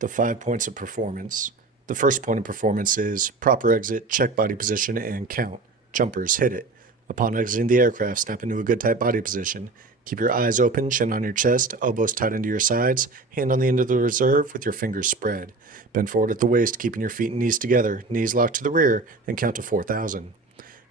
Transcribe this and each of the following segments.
The 5 points of performance. The first point of performance is proper exit, check body position, and count. Jumpers, hit it. Upon exiting the aircraft, snap into a good tight body position. Keep your eyes open, chin on your chest, elbows tight into your sides, hand on the end of the reserve with your fingers spread. Bend forward at the waist, keeping your feet and knees together, knees locked to the rear, and count to 4,000.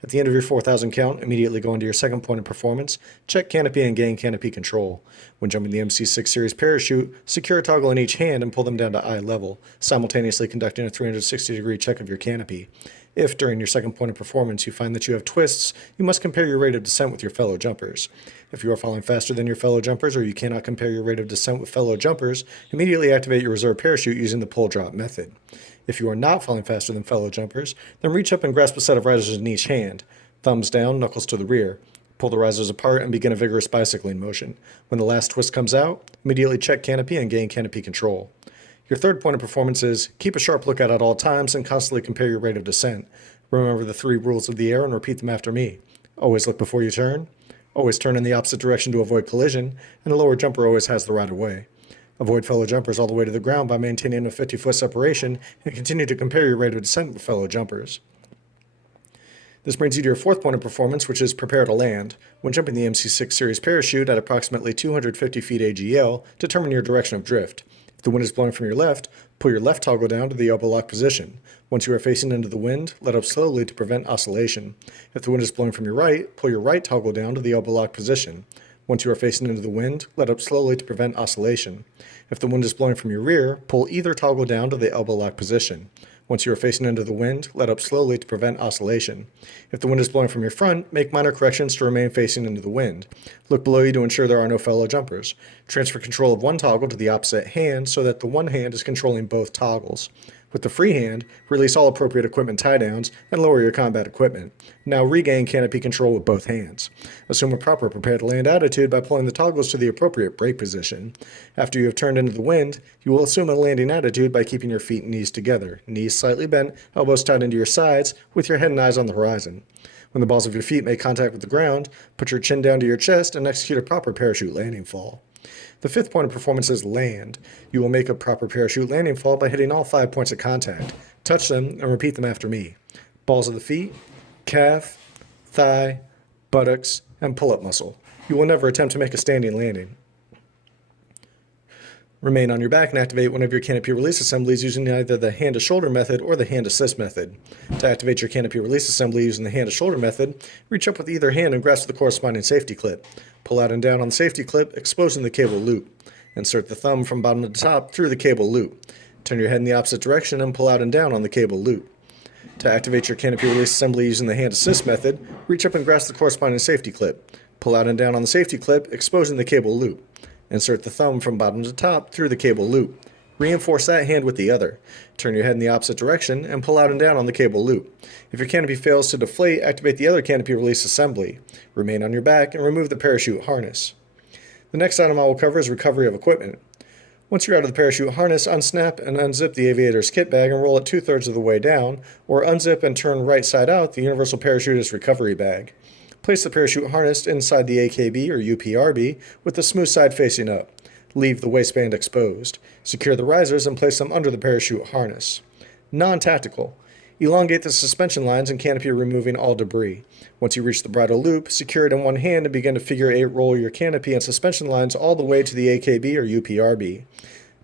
At the end of your 4,000 count, immediately go into your second point of performance, check canopy and gain canopy control. When jumping the MC6 series parachute, secure a toggle in each hand and pull them down to eye level, simultaneously conducting a 360-degree check of your canopy. If, during your second point of performance, you find that you have twists, you must compare your rate of descent with your fellow jumpers. If you are falling faster than your fellow jumpers or you cannot compare your rate of descent with fellow jumpers, immediately activate your reserve parachute using the pull-drop method. If you are not falling faster than fellow jumpers, then reach up and grasp a set of risers in each hand. Thumbs down, knuckles to the rear. Pull the risers apart and begin a vigorous bicycling motion. When the last twist comes out, immediately check canopy and gain canopy control. Your third point of performance is keep a sharp lookout at all times and constantly compare your rate of descent. Remember the 3 rules of the air and repeat them after me. Always look before you turn. Always turn in the opposite direction to avoid collision. And the lower jumper always has the right of way. Avoid fellow jumpers all the way to the ground by maintaining a 50-foot separation and continue to compare your rate of descent with fellow jumpers. This brings you to your fourth point of performance, which is prepare to land. When jumping the MC6 series parachute at approximately 250 feet AGL, determine your direction of drift. If the wind is blowing from your left, pull your left toggle down to the elbow lock position. Once you are facing into the wind, let up slowly to prevent oscillation. If the wind is blowing from your right, pull your right toggle down to the elbow lock position. Once you are facing into the wind, let up slowly to prevent oscillation. If the wind is blowing from your rear, pull either toggle down to the elbow lock position. Once you are facing into the wind, let up slowly to prevent oscillation. If the wind is blowing from your front, make minor corrections to remain facing into the wind. Look below you to ensure there are no fellow jumpers. Transfer control of one toggle to the opposite hand so that the one hand is controlling both toggles. With the free hand, release all appropriate equipment tie-downs and lower your combat equipment. Now regain canopy control with both hands. Assume a proper prepare to land attitude by pulling the toggles to the appropriate brake position. After you have turned into the wind, you will assume a landing attitude by keeping your feet and knees together, knees slightly bent, elbows tied into your sides, with your head and eyes on the horizon. When the balls of your feet make contact with the ground, put your chin down to your chest and execute a proper parachute landing fall. The fifth point of performance is land. You will make a proper parachute landing fall by hitting all 5 points of contact. Touch them and repeat them after me. Balls of the feet, calf, thigh, buttocks, and pull-up muscle. You will never attempt to make a standing landing. Remain on your back and activate one of your canopy release assemblies using either the hand-to-shoulder method or the hand-assist method. To activate your canopy release assembly using the hand-to-shoulder method, reach up with either hand and grasp the corresponding safety clip. Pull out and down on the safety clip, exposing the cable loop. Insert the thumb from bottom to top through the cable loop. Turn your head in the opposite direction and pull out and down on the cable loop. To activate your canopy release assembly using the hand-assist method, reach up and grasp the corresponding safety clip. Pull out and down on the safety clip, exposing the cable loop. Insert the thumb from bottom to top through the cable loop. Reinforce that hand with the other. Turn your head in the opposite direction and pull out and down on the cable loop. If your canopy fails to deflate, activate the other canopy release assembly. Remain on your back and remove the parachute harness. The next item I will cover is recovery of equipment. Once you're out of the parachute harness, unsnap and unzip the aviator's kit bag and roll it 2/3 of the way down, or unzip and turn right side out the universal parachutist recovery bag. Place the parachute harness inside the AKB or UPRB with the smooth side facing up. Leave the waistband exposed. Secure the risers and place them under the parachute harness. Non-tactical. Elongate the suspension lines and canopy, removing all debris. Once you reach the bridle loop, secure it in one hand and begin to figure 8 roll your canopy and suspension lines all the way to the AKB or UPRB.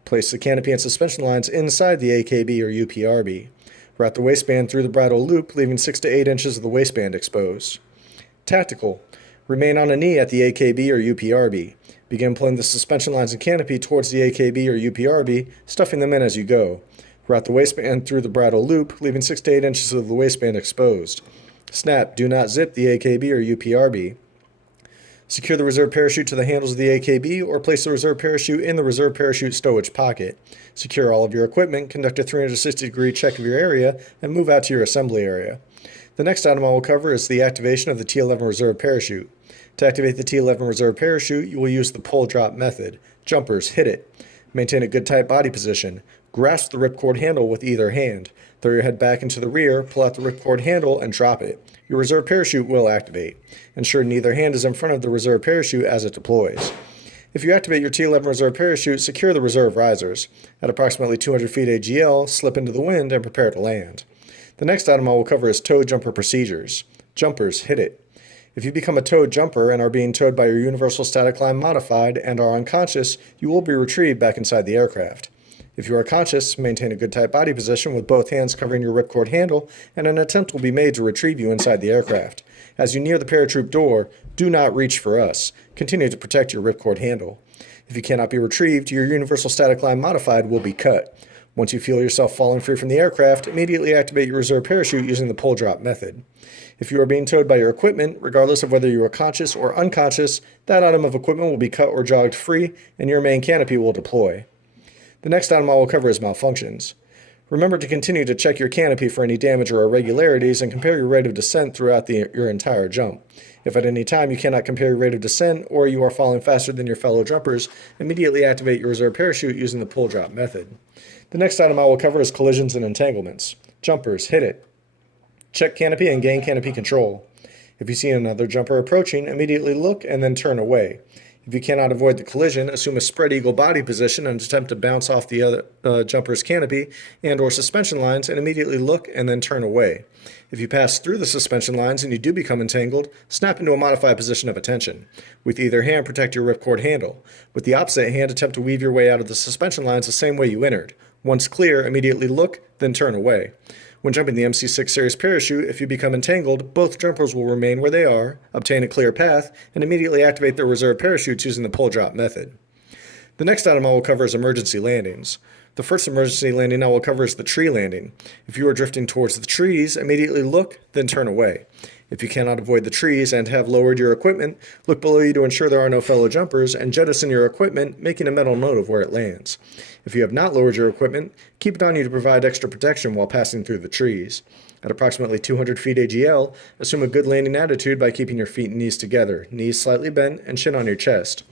Place the canopy and suspension lines inside the AKB or UPRB. Route the waistband through the bridle loop, leaving 6 to 8 inches of the waistband exposed. Tactical. Remain on a knee at the AKB or UPRB. Begin pulling the suspension lines and canopy towards the AKB or UPRB, stuffing them in as you go. Route the waistband through the bridle loop, leaving 6 to 8 inches of the waistband exposed. Snap, do not zip the AKB or UPRB. Secure the reserve parachute to the handles of the AKB or place the reserve parachute in the reserve parachute stowage pocket. Secure all of your equipment, conduct a 360-degree check of your area, and move out to your assembly area. The next item I will cover is the activation of the T11 reserve parachute. To activate the T11 reserve parachute, you will use the pull-drop method. Jumpers, hit it. Maintain a good tight body position. Grasp the ripcord handle with either hand. Throw your head back into the rear, pull out the ripcord handle, and drop it. Your reserve parachute will activate. Ensure neither hand is in front of the reserve parachute as it deploys. If you activate your T11 reserve parachute, secure the reserve risers. At approximately 200 feet AGL, slip into the wind and prepare to land. The next item I will cover is tow jumper procedures. Jumpers, hit it. If you become a towed jumper and are being towed by your Universal Static Line Modified and are unconscious, you will be retrieved back inside the aircraft. If you are conscious, maintain a good tight body position with both hands covering your ripcord handle, and an attempt will be made to retrieve you inside the aircraft. As you near the paratroop door, do not reach for us. Continue to protect your ripcord handle. If you cannot be retrieved, your Universal Static Line Modified will be cut. Once you feel yourself falling free from the aircraft, immediately activate your reserve parachute using the pull drop method. If you are being towed by your equipment, regardless of whether you are conscious or unconscious, that item of equipment will be cut or jogged free, and your main canopy will deploy. The next item I will cover is malfunctions. Remember to continue to check your canopy for any damage or irregularities and compare your rate of descent throughout your entire jump. If at any time you cannot compare your rate of descent or you are falling faster than your fellow jumpers, immediately activate your reserve parachute using the pull drop method. The next item I will cover is collisions and entanglements. Jumpers, hit it. Check canopy and gain canopy control. If you see another jumper approaching, immediately look and then turn away. If you cannot avoid the collision, assume a spread eagle body position and attempt to bounce off the other jumper's canopy and or suspension lines and immediately look and then turn away. If you pass through the suspension lines and you do become entangled, snap into a modified position of attention. With either hand, protect your ripcord handle. With the opposite hand, attempt to weave your way out of the suspension lines the same way you entered. Once clear, immediately look, then turn away. When jumping the MC6 series parachute, if you become entangled, both jumpers will remain where they are, obtain a clear path, and immediately activate their reserve parachutes using the pull drop method. The next item I will cover is emergency landings. The first emergency landing I will cover is the tree landing. If you are drifting towards the trees, immediately look, then turn away. If you cannot avoid the trees and have lowered your equipment, look below you to ensure there are no fellow jumpers and jettison your equipment, making a mental note of where it lands. If you have not lowered your equipment, keep it on you to provide extra protection while passing through the trees. At approximately 200 feet AGL, assume a good landing attitude by keeping your feet and knees together, knees slightly bent, and chin on your chest.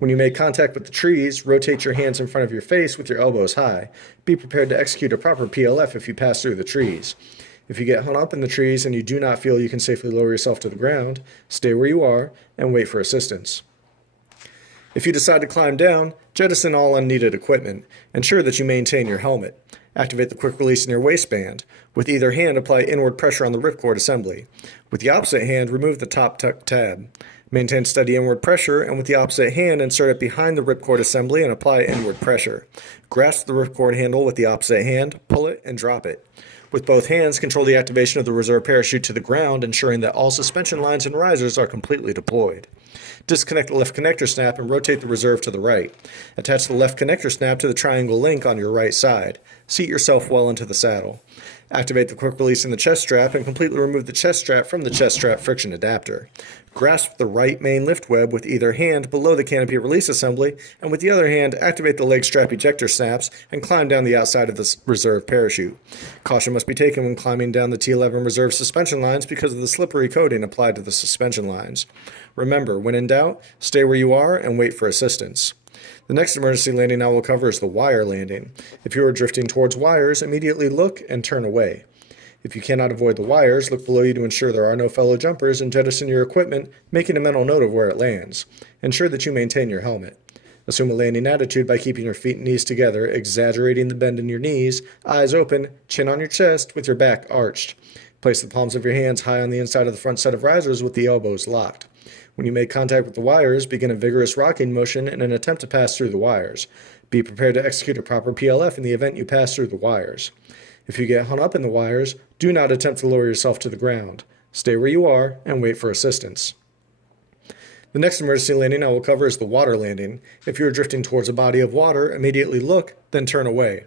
When you make contact with the trees, rotate your hands in front of your face with your elbows high. Be prepared to execute a proper PLF if you pass through the trees. If you get hung up in the trees and you do not feel you can safely lower yourself to the ground, stay where you are and wait for assistance. If you decide to climb down, jettison all unneeded equipment. Ensure that you maintain your helmet. Activate the quick release in your waistband. With either hand, apply inward pressure on the ripcord assembly. With the opposite hand, remove the top tuck tab. Maintain steady inward pressure, and with the opposite hand, insert it behind the ripcord assembly and apply inward pressure. Grasp the ripcord handle with the opposite hand, pull it, and drop it. With both hands, control the activation of the reserve parachute to the ground, ensuring that all suspension lines and risers are completely deployed. Disconnect the left connector snap and rotate the reserve to the right. Attach the left connector snap to the triangle link on your right side. Seat yourself well into the saddle. Activate the quick release in the chest strap and completely remove the chest strap from the chest strap friction adapter. Grasp the right main lift web with either hand below the canopy release assembly, and with the other hand, activate the leg strap ejector snaps and climb down the outside of the reserve parachute. Caution must be taken when climbing down the T11 reserve suspension lines because of the slippery coating applied to the suspension lines. Remember, when in doubt, stay where you are and wait for assistance. The next emergency landing I will cover is the wire landing. If you are drifting towards wires, immediately look and turn away. If you cannot avoid the wires, look below you to ensure there are no fellow jumpers and jettison your equipment, making a mental note of where it lands. Ensure that you maintain your helmet. Assume a landing attitude by keeping your feet and knees together, exaggerating the bend in your knees, eyes open, chin on your chest with your back arched. Place the palms of your hands high on the inside of the front set of risers with the elbows locked. When you make contact with the wires, begin a vigorous rocking motion in an attempt to pass through the wires. Be prepared to execute a proper PLF in the event you pass through the wires. If you get hung up in the wires, do not attempt to lower yourself to the ground. Stay where you are and wait for assistance. The next emergency landing I will cover is the water landing. If you are drifting towards a body of water, immediately look, then turn away.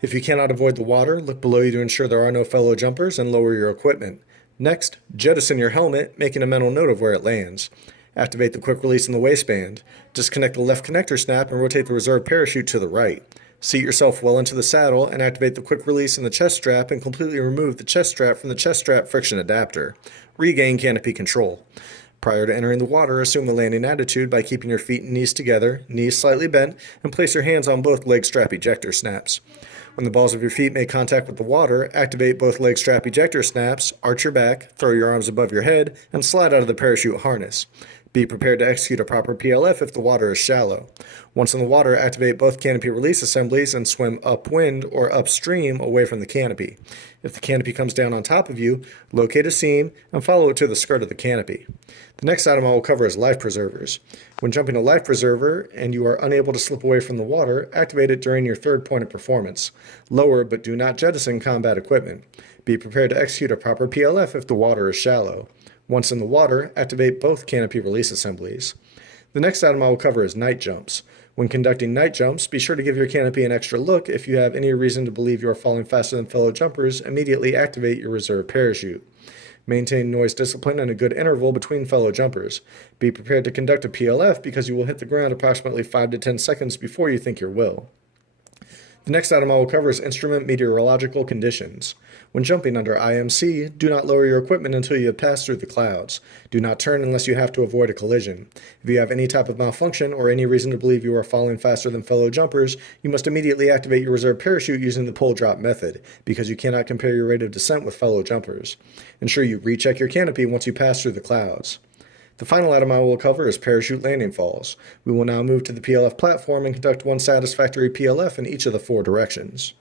If you cannot avoid the water, look below you to ensure there are no fellow jumpers and lower your equipment. Next, jettison your helmet, making a mental note of where it lands. Activate the quick release in the waistband. Disconnect the left connector snap and rotate the reserve parachute to the right. Seat yourself well into the saddle and activate the quick release in the chest strap and completely remove the chest strap from the chest strap friction adapter. Regain canopy control. Prior to entering the water, assume the landing attitude by keeping your feet and knees together, knees slightly bent, and place your hands on both leg strap ejector snaps. When the balls of your feet make contact with the water, activate both leg strap ejector snaps, arch your back, throw your arms above your head, and slide out of the parachute harness. Be prepared to execute a proper PLF if the water is shallow. Once in the water, activate both canopy release assemblies and swim upwind or upstream away from the canopy. If the canopy comes down on top of you, locate a seam and follow it to the skirt of the canopy. The next item I will cover is life preservers. When jumping a life preserver and you are unable to slip away from the water, activate it during your third point of performance. Lower but do not jettison combat equipment. Be prepared to execute a proper PLF if the water is shallow. Once in the water, activate both canopy release assemblies. The next item I will cover is night jumps. When conducting night jumps, be sure to give your canopy an extra look. If you have any reason to believe you are falling faster than fellow jumpers, immediately activate your reserve parachute. Maintain noise discipline and a good interval between fellow jumpers. Be prepared to conduct a PLF because you will hit the ground approximately 5 to 10 seconds before you think you will. The next item I will cover is instrument meteorological conditions. When jumping under IMC, do not lower your equipment until you have passed through the clouds. Do not turn unless you have to avoid a collision. If you have any type of malfunction or any reason to believe you are falling faster than fellow jumpers, you must immediately activate your reserve parachute using the pull drop method, because you cannot compare your rate of descent with fellow jumpers. Ensure you recheck your canopy once you pass through the clouds. The final item I will cover is parachute landing falls. We will now move to the PLF platform and conduct one satisfactory PLF in each of the 4 directions.